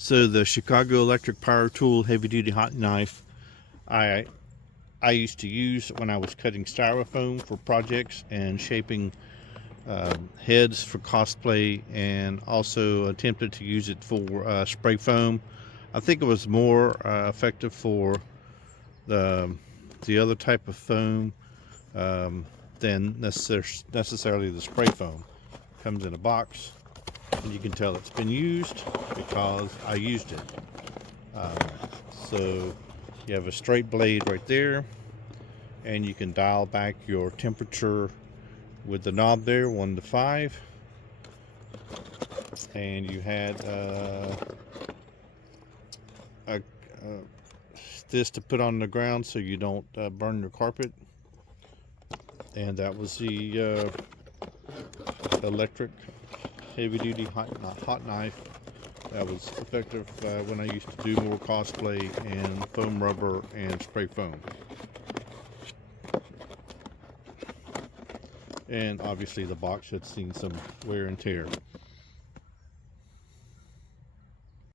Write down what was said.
So the Chicago Electric Power Tool Heavy Duty Hot Knife I I used to use when I was cutting styrofoam for projects and shaping heads for cosplay, and also attempted to use it for spray foam. I think it was more effective for the other type of foam um, than necessarily the spray foam. Comes in a box, and you can tell it's been used because I used it. Um, so you have a straight blade right there, and you can dial back your temperature with the knob there, 1 to 5. And you had a, this to put on the ground so you don't burn your carpet. And that was the electric heavy duty hot knife that was effective when I used to do more cosplay and foam rubber and spray foam. And obviously the box had seen some wear and tear.